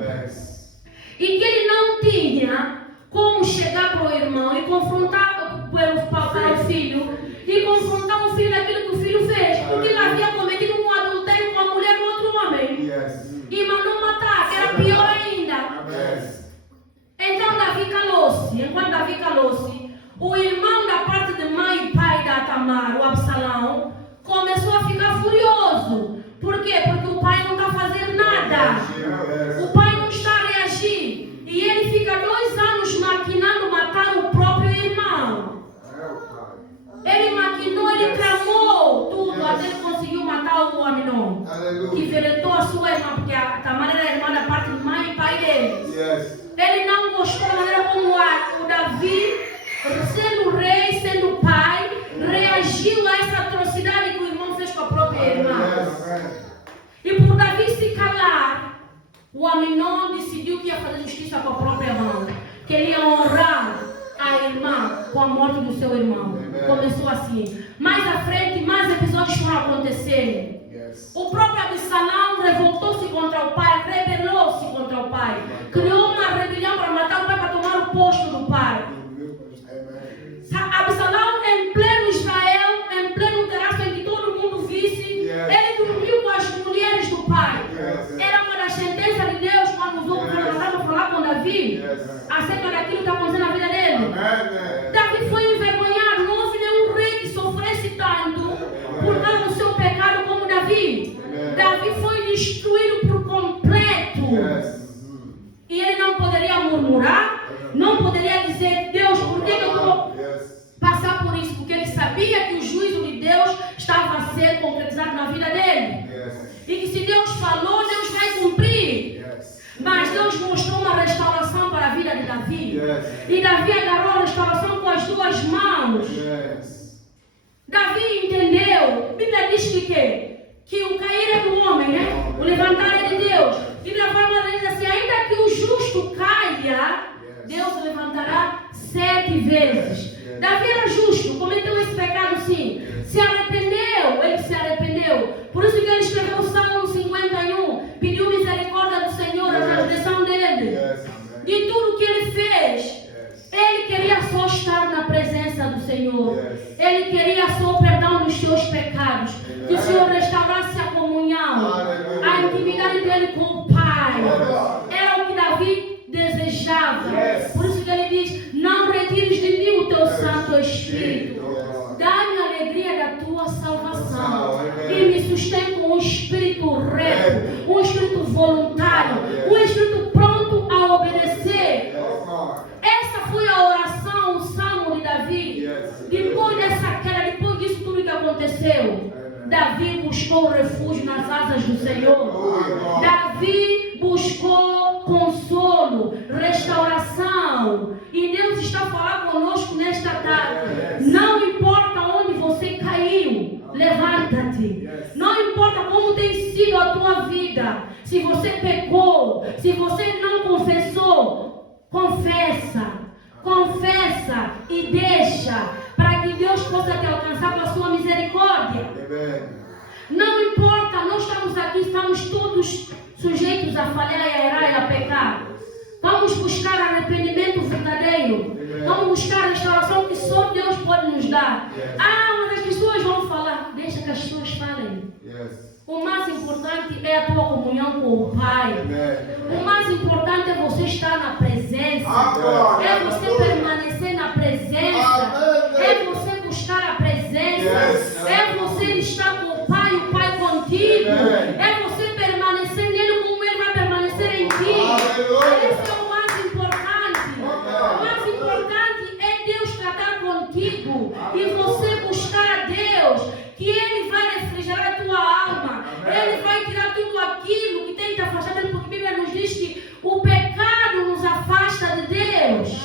E que ele não tinha como chegar para o irmão e confrontar para o filho. E confrontar o filho daquilo que o filho fez. Porque ele havia cometido um adultério com a mulher do outro homem. E mandou matar, que era pior ainda. Então Davi o irmão da parte de mãe e pai da Tamar, o Absalão, começou a ficar furioso. Por quê? Porque o pai não está fazendo nada. O pai não está a reagir. E ele fica 2 anos maquinando matar o próprio irmão. Ele maquinou, ele tramou tudo, até ele conseguiu matar o Aminon. Que envenenou a sua irmã, porque a Tamar era a irmã da parte de mãe e pai dele. Ele não gostou da maneira como o Davi, sendo rei, sendo pai, reagiu a essa atrocidade que o irmão fez com a própria irmã. E por Davi se calar, o Aminon decidiu que ia fazer justiça com a própria mão, que ele ia honrar a irmã com a morte do seu irmão. Começou assim. Mais à frente, mais episódios foram acontecendo. O próprio Absalão revoltou-se contra o pai, rebelou-se contra o pai, criou uma rebelião para matar o pai, para tomar o posto do pai. Absalão, em pleno Israel, em pleno terraço em que todo mundo visse, ele dormiu com as mulheres do pai. Era uma das sentenças de Deus quando usou o cara para falar com Davi acerca daquilo que está acontecendo na vida dele. Davi foi envergonhado. Não houve nenhum rei que sofresse tanto por causa do seu pecado como Davi. Davi foi destruído por completo. E ele não poderia murmurar, não poderia dizer: Deus, por que eu vou passar por isso? Porque ele sabia que o juízo de Deus estava a ser concretizado na vida dele. E que se Deus falou, Deus vai cumprir. Mas Deus mostrou uma restauração para a vida de Davi. E Davi agarrou a restauração com as 2 mãos. Davi entendeu. A Bíblia diz que o cair é do homem, né? O levantar é de Deus. E da forma diz assim: ainda que o justo caia, Deus levantará 7 vezes. Davi era justo, cometeu esse pecado sim. Se arrependeu, ele se arrependeu. Por isso que ele escreveu o Salmo 51, pediu misericórdia do Senhor, a transgressão dele. De tudo que ele fez, ele queria só estar na presença do Senhor. Ele queria só o perdão dos seus pecados. Que o Senhor restaurasse a comunhão, a intimidade dele com o Pai. Era o que Davi desejava. Por isso que ele diz: não retires de mim o teu Santo Espírito. Dá-me a alegria da tua salvação. E me sustém com um espírito reto, um espírito voluntário, um espírito pronto a obedecer. Essa foi a oração, o salmo de Davi. Depois dessa queda, depois disso tudo que aconteceu, Davi buscou refúgio nas asas do Senhor. Davi buscou consolo, restauração. E Deus está falando conosco nesta tarde. Não importa onde você caiu, levanta-te. Não importa como tem sido a tua vida. Se você pecou, se você não confessou, confessa. Confessa e deixa, para que Deus possa te alcançar com a sua misericórdia. Não importa, nós estamos aqui, estamos todos sujeitos a falhar e a errar e a pecar. Vamos buscar arrependimento verdadeiro. Vamos buscar a restauração que só Deus pode nos dar. Mas as pessoas vão falar. Deixa que as pessoas falem. O mais importante é a tua comunhão com o Pai. O mais importante é você estar na presença. É você permanecer na presença. É você buscar a presença. É você estar com o Pai contigo. É você permanecer nele como ele vai permanecer em ti. Esse é o mais importante. O mais importante é Deus tratar contigo e você buscar a Deus, que ele vai refrigerar a tua alma. Ele vai tirar tudo aquilo que tem te afastado dele, porque a Bíblia nos diz que o pecado nos afasta de Deus.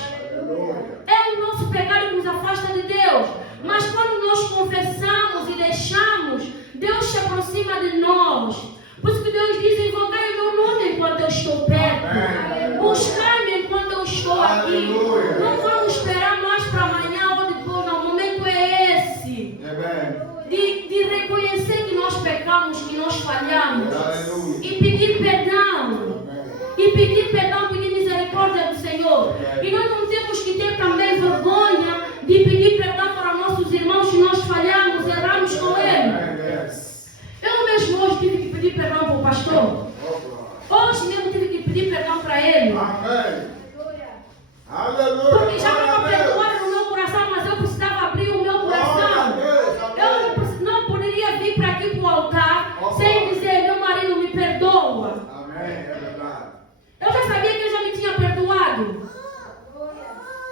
É o nosso pecado que nos afasta de Deus. Mas quando nós confessamos e deixamos, Deus se aproxima de nós. Por isso que Deus diz: invocai o meu nome enquanto eu estou perto. Buscai-me enquanto eu estou aqui. Não vamos esperar mais para amanhã ou depois. Não, o momento é esse. De reconhecer que nós pecamos, que nós falhamos. E pedir perdão. E pedir perdão, pedir misericórdia do Senhor. E nós não temos que ter também vergonha de pedir perdão para nossos irmãos se nós falhamos, erramos com eles. Eu mesmo hoje tive que pedir perdão para o pastor. Hoje mesmo tive que pedir perdão para ele. Porque já estava perdoado no meu coração,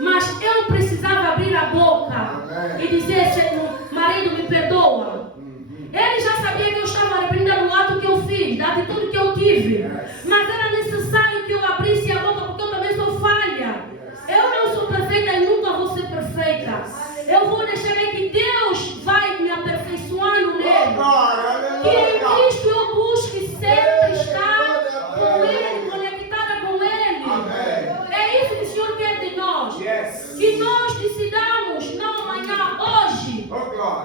Mas eu precisava abrir a boca Amém. e dizer: Senhor, marido, me perdoa. Ele já sabia que eu estava arrependida do ato que eu fiz, da atitude que eu tive. Mas era necessário que eu abrisse a boca, porque eu também sou falha. Eu não sou perfeita e nunca vou ser perfeita. Eu vou deixar que Deus vai me aperfeiçoando nele. Que em Cristo eu busque sempre estar com Ele, conectada com Ele. É isso que o Senhor quer de nós. Que nós decidamos, não amanhã, hoje,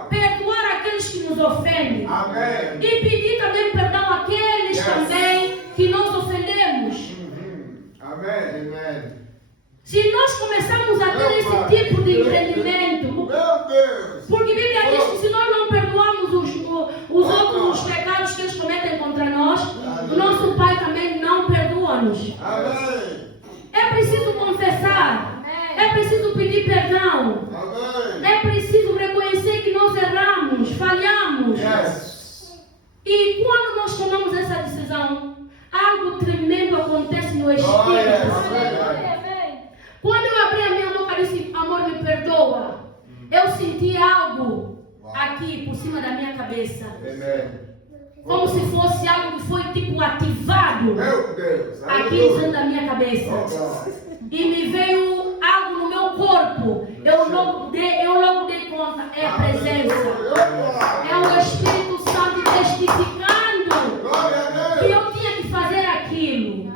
perdoar aqueles que nos ofendem. Amém. E pedir também perdão àqueles também que nós ofendemos. Amém. Se nós começarmos a ter esse tipo de entendimento, Meu Deus. porque a Bíblia diz que se nós não perdoarmos os outros pecados que eles cometem contra nós, o nosso Pai também não perdoa-nos. Amém. É preciso confessar, é preciso pedir perdão, Amém. é preciso reconhecer que nós erramos, falhamos. E quando nós tomamos essa decisão, algo tremendo acontece no Espírito. Quando eu abri a minha boca e disse: amor, me perdoa, eu senti algo aqui por cima da minha cabeça. Como se fosse algo que foi tipo ativado Meu Deus. aqui dentro da minha cabeça. E me veio algo no meu corpo. Eu logo dei conta. É a presença. É o Espírito Santo testificando que eu tinha que fazer aquilo.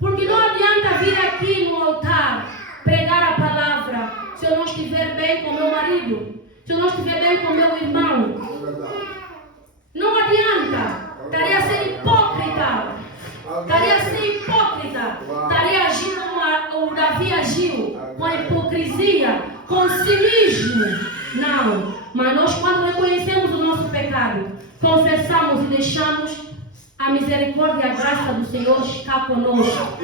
Porque não adianta vir aqui no altar pregar a palavra se eu não estiver bem com meu marido, se eu não estiver bem com meu irmão. Não adianta. Estaria a ser hipócrita. Estaria a ser hipócrita. Estaria agindo como o Davi agiu, com a hipocrisia, com cinismo. Não. Mas nós, quando reconhecemos o nosso pecado, confessamos e deixamos, a misericórdia e a graça do Senhor está conosco.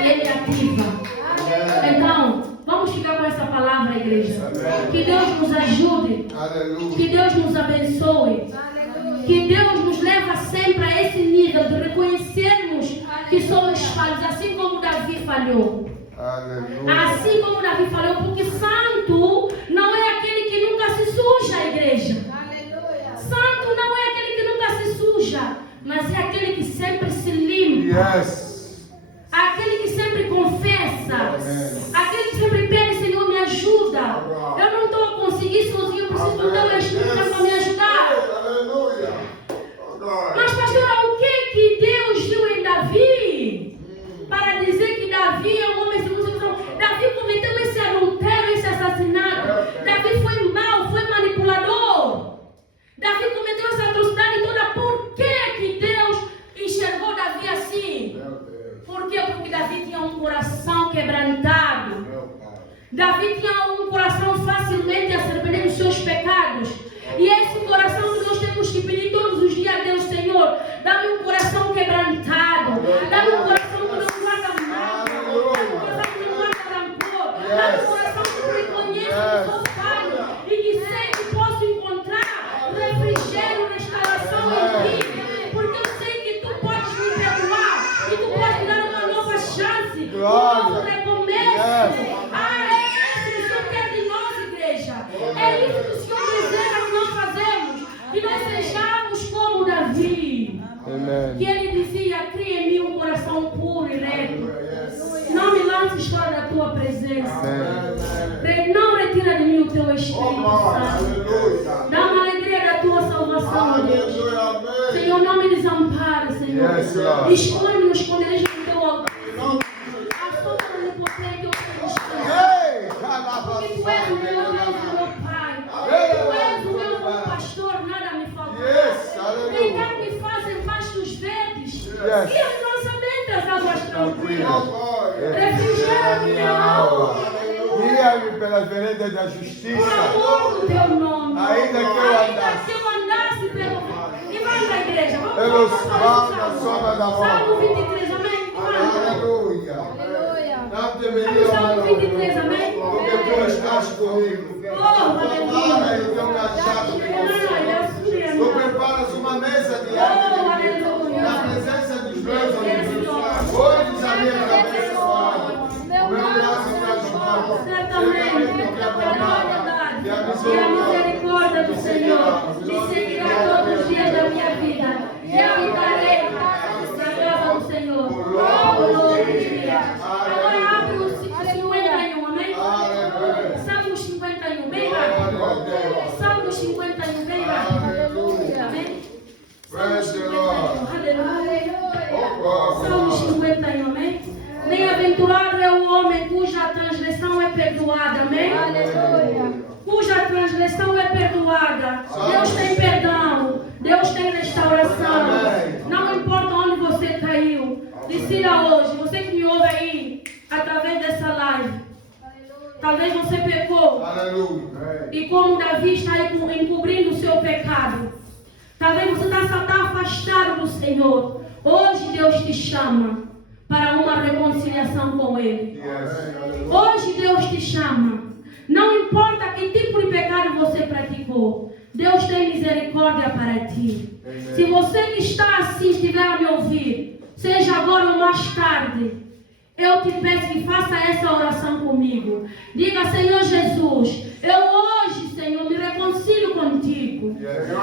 Ele ativa. Então, vamos ficar com essa palavra, igreja. Que Deus nos ajude. Que Deus nos abençoe. Que Deus nos leve sempre a esse nível de reconhecermos que somos falhos, assim como Davi falhou. Assim como Davi falou, porque santo não é aquele que nunca se suja, igreja. Santo não é aquele que nunca se suja, mas é aquele que sempre se limpa. Aquele que sempre confessa. Aquele que sempre pede: Senhor, me ajuda. Eu não estou a conseguir sozinho, eu preciso do teu Espírito para me ajudar. Mas, pastora, o que Deus viu em Davi para dizer que Davi é um homem segundo o coração? Davi cometeu esse adultério, esse assassinato. Davi foi mau, foi manipulador. Davi cometeu essa atrocidade toda. Por que Deus enxergou Davi assim? Por quê? Porque Davi tinha um coração quebrantado. Davi tinha um coração facilmente a se arrepender dos seus pecados. E esse coração que nós temos que pedir todos os dias a Deus: Senhor, dá-me um coração quebrantado. Dá-me um coração que não guarda mágoa. Dá-me um coração que não guarda rancor. Dá-me um coração que reconhece que sou falho e que sei que posso encontrar refrigério, restauração em ti. Porque eu sei que tu podes me perdoar e tu podes me dar uma nova chance, um novo recomeço. É isso que o Senhor quer de nós, igreja. É isso que o Senhor deseja que nós fazemos. Que nós sejamos como Davi. Que ele dizia: cria em mim um coração puro e reto. Não me lances fora da tua presença. Não retira de mim o teu Espírito Santo. Dá uma alegria da tua salvação, Deus. Senhor, não me desampare, Senhor. Escolhe-me nos esconderijos do teu altar. A sua onipotente, eu te busco. Porque tu és o meu Pai. Tu és o meu bom pastor, nada me faltará. Deitar me fazem pastos verdes. E as nossas bentas águas tranquilas. Refrigera minha alma. Guia-me pelas veredas da justiça. Por amor do teu nome. Ainda que eu andasse pelo... E vai na igreja. pelos vales da sombra da morte. Salmo 23, amém? Aleluia. Não temeria Salmo mal, 23, amém? porque tu estás comigo. Palavra e o teu cajado me tu preparas uma mesa diante na presença dos meus amigos. Hoje a minha cabeça fora. O meu Agora abre o 51, amém? Salmo 51, bem rápido. Salmo 51, bem rápido. Amém? Praise the Lord. Aleluia. Oh, Salmo 51, amém? Bem-aventurado é o homem cuja transgressão é perdoada, amém? Cuja transgressão é perdoada. Deus tem perdão. Deus tem restauração. Não importa onde você caiu. Decida hoje, você que me ouve aí, através dessa live. Talvez você pecou. Aleluia. E como Davi está aí encobrindo o seu pecado. Talvez você está afastado do Senhor. Hoje Deus te chama para uma reconciliação com Ele. Hoje Deus te chama. Não importa que tipo de pecado você praticou. Deus tem misericórdia para ti. Se você que está assim estiver a me ouvir, seja agora ou mais tarde, eu te peço que faça essa oração comigo. Diga: Senhor Jesus, eu hoje, Senhor, me reconcilio contigo.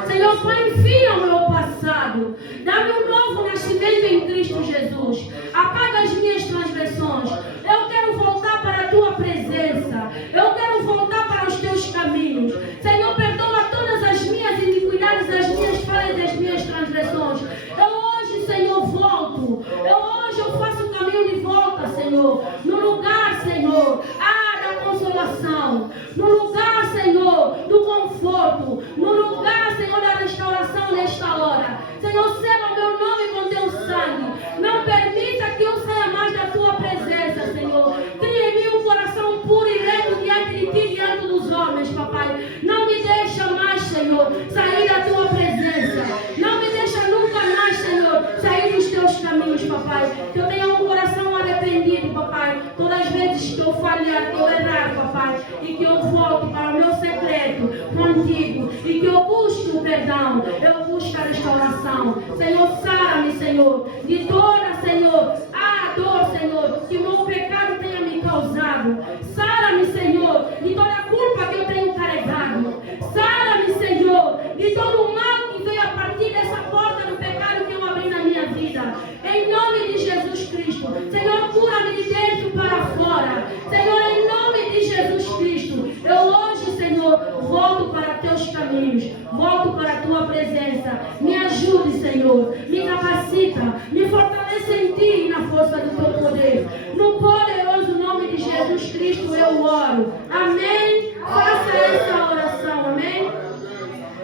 Senhor, põe fim ao meu passado. Dá-me um novo nascimento em Cristo Jesus. Apaga as minhas transgressões. Eu quero voltar para a tua presença. Eu quero voltar para os teus caminhos. Senhor, perdoa todas as minhas iniquidades, as minhas falhas e as minhas transgressões. Eu hoje, Senhor, volto. Hoje eu faço o caminho de volta, Senhor. No lugar, Senhor, da consolação. No lugar, Senhor, do conforto. No lugar, Senhor, da restauração nesta hora. Senhor, sela o meu nome com teu sangue. Não permita que eu saia mais da tua presença, Senhor. Cria em mim um coração puro e reto diante de ti, diante dos homens, papai. Não me deixa mais, Senhor, sair da tua presença. Não me deixa nunca mais, Senhor, sair dos teus caminhos, papai. Que eu tenha um coração arrependido, papai. Todas as vezes que eu falhar, que eu errar, papai. E que eu volte para o meu secreto contigo. E que eu busque o perdão. Eu busque a restauração. Senhor, sara-me, Senhor, de toda, Senhor, a dor, Senhor, que o meu pecado tenha me causado. Sara-me, Senhor, de toda a culpa que eu tenho carregado. Sara-me, Senhor, de todo o mal que veio a partir dessa porta do pecado que eu abri na minha vida. Em nome de Jesus Cristo. Senhor, cura-me de dentro para fora. Senhor, em nome de Jesus Cristo. Eu hoje, Senhor, volto para teus caminhos. Volto para a tua presença. Me ajude, Senhor. Me capacita. Me fortaleça em ti e na força do teu poder. No poderoso nome de Jesus Cristo eu oro. Amém. Faça essa oração. Amém.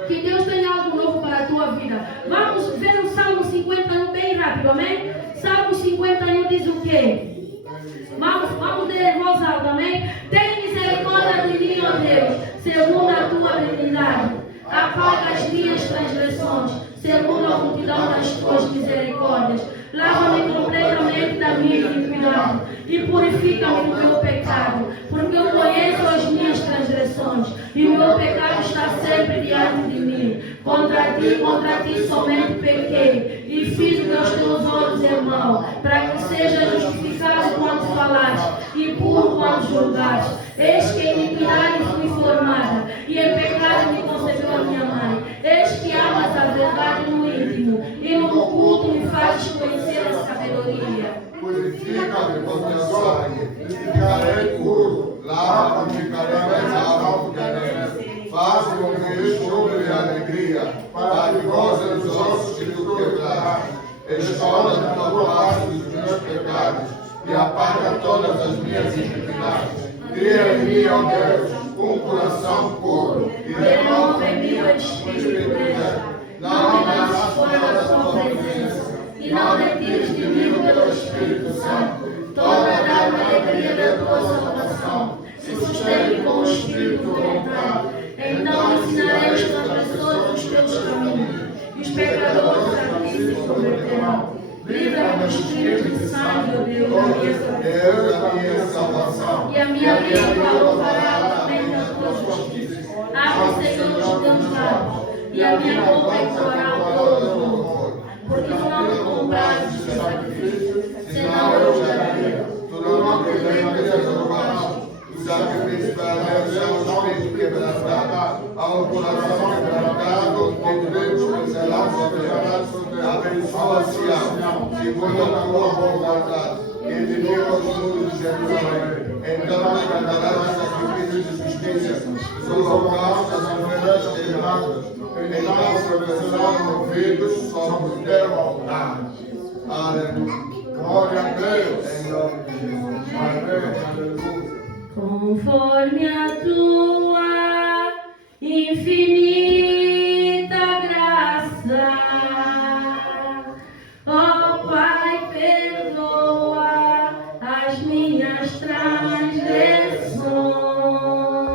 Que Deus tenha algo novo para a tua vida. Vamos ver o Salmo 51 bem rápido. Amém. Salmo 51 diz o quê? Vamos ler em voz alta. Amém. Tem misericórdia de mim, ó Deus, segundo a tua benignidade. Apaga as minhas transgressões, segundo a multidão das tuas misericórdias. Lava-me completamente da minha iniquidade e purifica-me do meu pecado, porque eu conheço as minhas transgressões e o meu pecado está sempre diante de mim. Contra ti somente pequei e fiz o que aos teus olhos é mal, para que seja justificado quando falaste e puro quando julgaste. Eis que em iniquidade fui formada e em pecado me concebeu a minha mãe. Eis que amas a verdade no íntimo e no oculto me fazes conhecer a sabedoria. Purifica-me com teu sangue, e ficarei puro. Lava-me, ficarei mais alto que a neve. Faz com que eu chore de alegria, para que goze dos ossos que tu quebraste. Escola da tua parte dos meus pecados e apaga todas as minhas iniquidades. Cria em mim, ó Deus, um coração puro e renova em mim o espírito de pureza. Não me lances fora da tua presença e não retires de mim o teu Espírito Santo. Torna-me a alegria da tua salvação e sustente com o espírito voluntário. Então ensinarei os transgressores os teus caminhos e os pecadores a ti se converterão. Livra-me do espírito de sangue, ó Deus, da minha salvação. E a minha língua louvará também da tua justiça. Abre, Senhor, os teus lábios, e a minha boca entoará o teu louvor. Porque tu não me compraste de sacrifício, senão eu te daria. Tu não me reservaste o sacrifício para Deus, é um espírito quebrantado, ao coração quebrantado, com Deus cancelados, abençoa-se, segundo a tua boa vontade. Muros de Jerusalém. Então nós guardarás sacrifícios de justiça, os holocaustos, as ofertas queimadas. Então serão movidos sobre o teu altar. Aleluia. Glória a Deus. Em nome de Jesus. Amém. Aleluia. Conforme a tua infinita